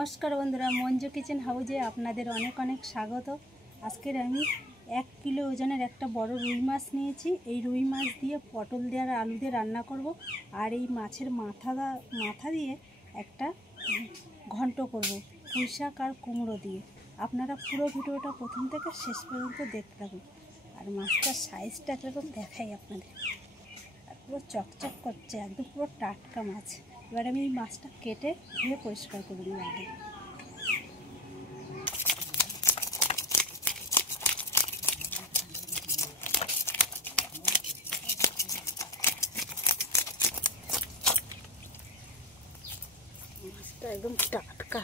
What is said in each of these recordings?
नमस्कार बंधुरा मंजू किचेन हाउजे आपनादेर अनेक अनेक स्वागत। आजकेर आमी 1 किलो ओजनेर एक बड़ रुई माछ नियेछि। एई रुई माछ दिए पटल दिए और आलू दिए रान्ना करब और एई माछेर माथा दिए एक घंट करब पुঁই শাক और कुमड़ो दिए। आपनारा पुरो भिडियोटा प्रथम थेके शेष पर्यन्त देखते थाकुन और माछटार साइजटा किरकम देखाई आपनादेर। पुरो चकचक करছে एकदम पुरो टाटका माछ। এবার আমি এই মাছটা কেটে ধুয়ে পরিষ্কার করে নিব। মাছটা একদম টাটকা,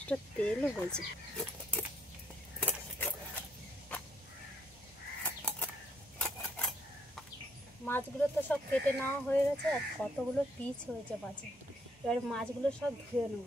এটা তেলও হয়েছে। মাছগুলো তো সব কেটে নেওয়া হয়ে গেছে আর কতগুলো পিস হয়েছে মাছে। এবার মাছগুলো সব ধুয়ে নেব।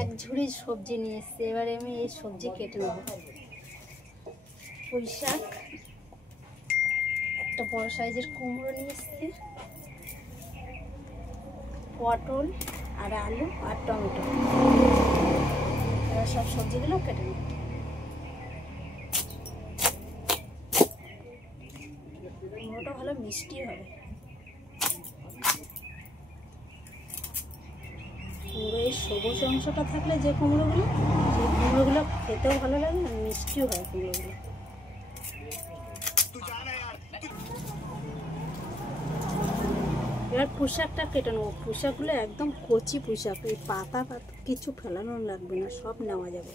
এক ঝুড়ি সবজি নিয়ে এসেছি, এবারে আমি এই সবজি কেটে নেব। পুঁই শাক, একটা বড় সাইজের কুমড়ো নিয়ে এসেছি, পটল আর আলু আর টমেটো। এবার সব সবজিগুলো কেটে নেব। কুমড়োটা ভালো মিষ্টি হবে। কুমড়ো এই সবুজ অংশটা থাকলে যে কুমড়োগুলো, সেই কুমড়োগুলো খেতেও ভালো লাগে আর মিষ্টিও হয় কুমড়োগুলো। এবার পুঁই শাকটা কেটে নেবো। পুঁই শাকগুলো একদম কচি পুঁই শাক, এই পাতা কিছু ফেলানো লাগবে না, সব নেওয়া যাবে।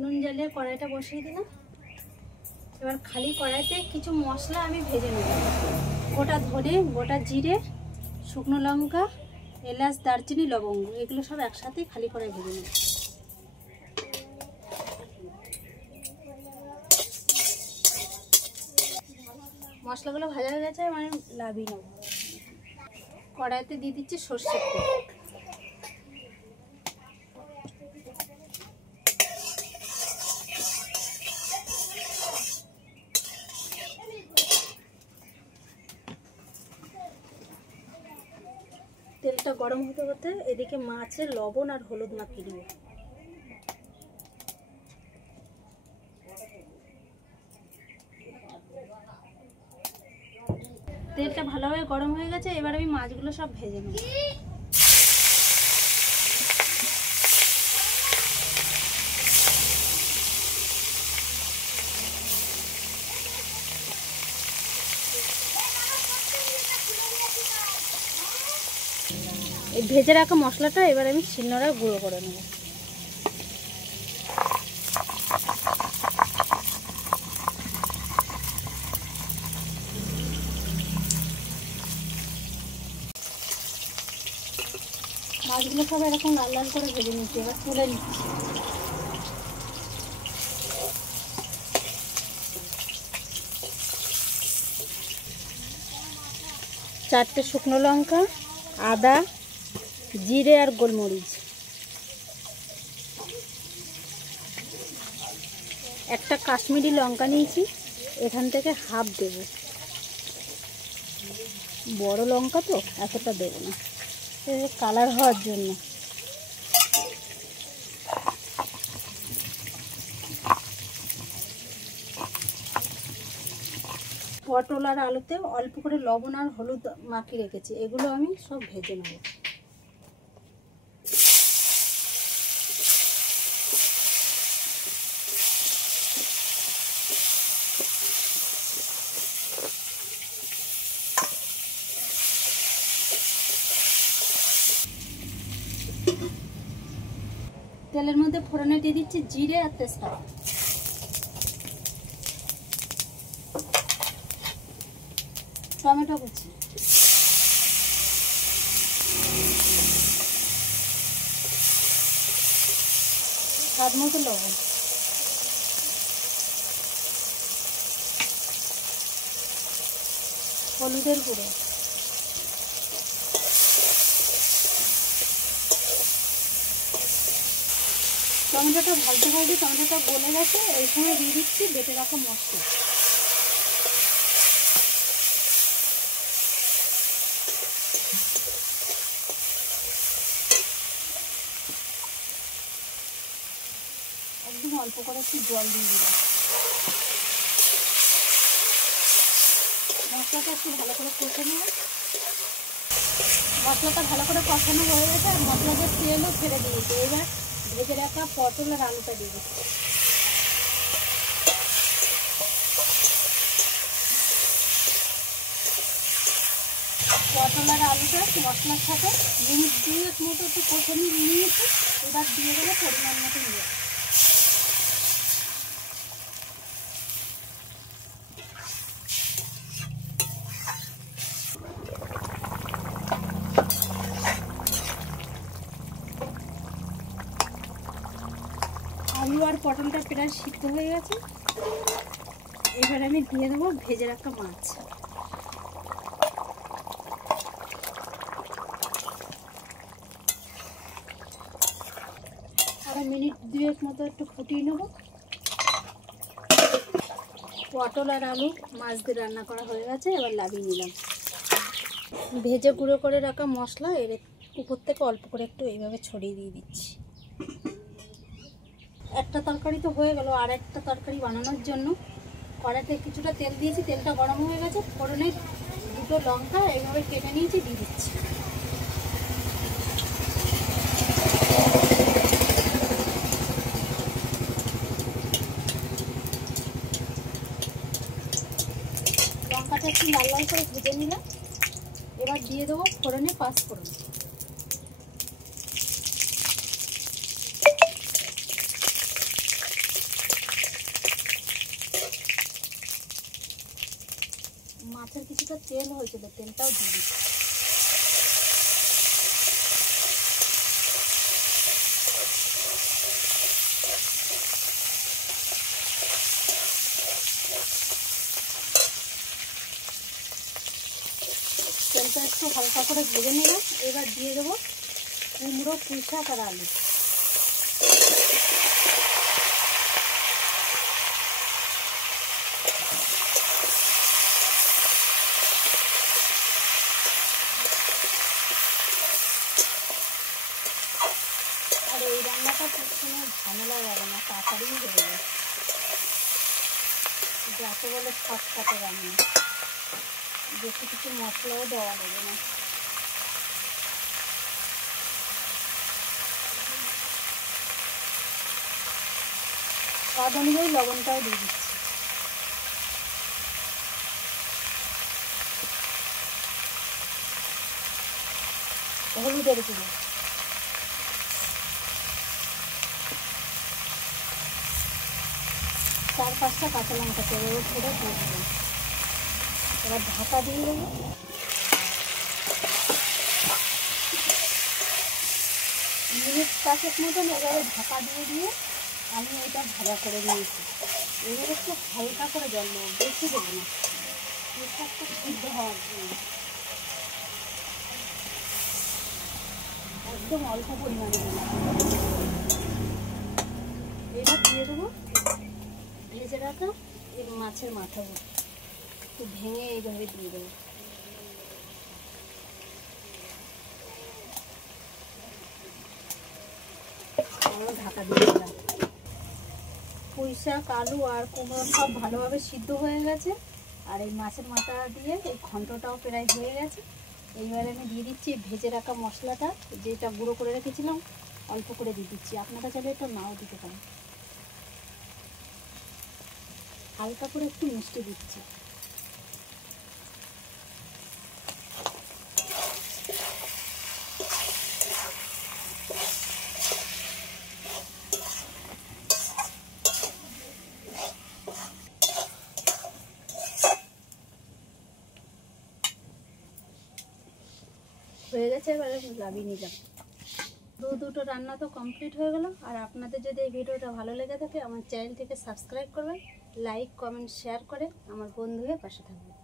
নুন জ্বালিয়ে কড়াইটা বসিয়ে দিলাম। এবার খালি কড়াইতে কিছু মশলা আমি ভেজে নেব। গোটা ধনে, গোটা জিরে, শুকনো লঙ্কা, এলাচ, দারচিনি, লবঙ্গ, এগুলো সব একসাথে খালি কড়াই ভেজে নেব। মশলাগুলো ভাজা হয়ে গেছে, মানে লাভিয়ে নেব। কড়াইতে দিয়ে দিচ্ছি সরষের তেল। তেলটা গরম হতে হতে এদিকে মাছের লবণ আর হলুদ মাখিয়ে দিব। তেলটা ভালোভাবে গরম হয়ে গেছে, এবার আমি মাছগুলো সব ভেজে নেব। এই ভেজে রাখা মশলাটা এবার আমি শিলনোড়ায় গুঁড়ো করে নেব। মাছগুলো সব এরকম লাল লাল করে ভেজে নিচ্ছি, এবার তুলে নিচ্ছি। চারটে শুকনো লঙ্কা, আদা, জিরে আর গোলমরিচ, একটা কাশ্মীরি লঙ্কা নিয়েছি, এখান থেকে হাফ দেব। বড় লঙ্কা তো এতটা দেব না, কালার হওয়ার জন্য। পটল আর আলুতে অল্প করে লবণ আর হলুদ মাখিয়ে রেখেছি, এগুলো আমি সব ভেজে নেব। তেলের মধ্যে ফোড়নে দিয়ে দিচ্ছি জিরে আর তেজপাতা। টমেটো কুচি, স্বাদ মতো লবণ, হলুদের গুঁড়ো, টমেটোটা ভাজতে ভাজতে টমেটোটা গলে গেছে। এই সময় দিয়ে দিচ্ছি বেটে রাখা মশলা। একদম অল্প করে একটু জল দিয়ে দিলাম। মশলাটা একটু ভালো করে কষে নেব। মশলাটা ভালো করে কষানো হয়ে গেছে আর মশলাটা তেলও ছেড়ে দিয়েছে। এবার ভেজে রাখা পটল আর আলুটা দিয়ে দিচ্ছি। পটল আর আলুটা মশলার সাথে মিনিট 2 মতো একটু কষে নিয়েছি। এবার দিয়ে দেবো পরিমাণ মতো নিয়ে। আলু আর পটলটা প্রায় সিদ্ধ হয়ে গেছে। এবার আমি দিয়ে দেবো ভেজে রাখা মাছ। আর মিনিট 2 মতো একটু ফুটিয়ে নেব। পটল আর আলু মাছ দিয়ে রান্না করা হয়ে গেছে। এবার নামিয়ে নিলাম। ভেজে গুঁড়ো করে রাখা মশলা এর উপর থেকে অল্প করে একটু এইভাবে ছড়িয়ে দিয়ে দিচ্ছি। একটা তরকারি তো হয়ে গেল। আর একটা তরকারি বানানোর জন্য কড়াইতে কিছুটা তেল দিয়েছি। তেলটা গরম হয়ে গেছে। ফোড়নে 2টো লঙ্কা এইভাবে কেটে নিয়েছি, দিয়ে দিচ্ছি। লঙ্কাটা একটু লাল লাল করে ভেজে নিলাম। এবার দিয়ে দেবো ফোড়নে 5 ফোড়ন। মাছের কিছুটা তেল হয়েছিল, তেলটাও দিয়ে দিচ্ছি। তেলটা একটু হালকা করে ভেজে নিলাম। এবার দিয়ে দেবো কুমড়ো, পুঁই শাক আর আলু। আর এই রান্নাটা খুব কোনো ঝামেলা যাবে না, তাড়াতাড়ি হয়ে যাবে। যাকে বলে শর্টকাটে রান্না, বেশি কিছু মশলাও দেওয়া যাবে না। স্বাদ অনুযায়ী লবণটাও দিয়ে দিচ্ছি। হলুদের গুঁড়ো, চার 5টা কাঁচা লঙ্কা তেলের উপরে দিয়ে দেবো। এবার ঢাকা দিয়ে দেবো। মিনিট 5 মতন এবারে ঢাকা দিয়ে আমি এটা ভাজা করে নিয়েছি। এবার একটু হালকা করে জল দেবো, বেশি দেবো না, এটা একটু সিদ্ধ হওয়ার জন্য। একদম অল্প পরিমাণে দেবো। এবার দিয়ে দেবো ভেজে রাখা এই মাছের মাথাগুলো একটু ভেঙে এইভাবে দিয়ে দেবো। আরও ঢাকা দিয়ে দিলাম। পুঁই শাক, আলু আর কুমড়ো সব ভালোভাবে সিদ্ধ হয়ে গেছে। আর এই মাছের মাথা দিয়ে এই ঘন্টটাও প্রায় হয়ে গেছে। এইবারে আমি দিয়ে দিচ্ছি ভেজে রাখা মশলাটা, যেটা গুঁড়ো করে রেখেছিলাম, অল্প করে দিয়ে দিচ্ছি। আপনারা চাইলে এটা নাও দিতে পারেন। হালকা করে একটু মিষ্টি দিচ্ছি। হয়ে গেছে, এবারে নামিয়ে নিলাম। দুটো রান্না তো কমপ্লিট হয়ে গেল। আর আপনাদের যদি এই ভিডিওটা ভালো লেগে থাকে আমার চ্যানেলটিকে সাবস্ক্রাইব করবেন, লাইক কমেন্ট শেয়ার করে আমার বন্ধু হয়ে পাশে থাকবেন।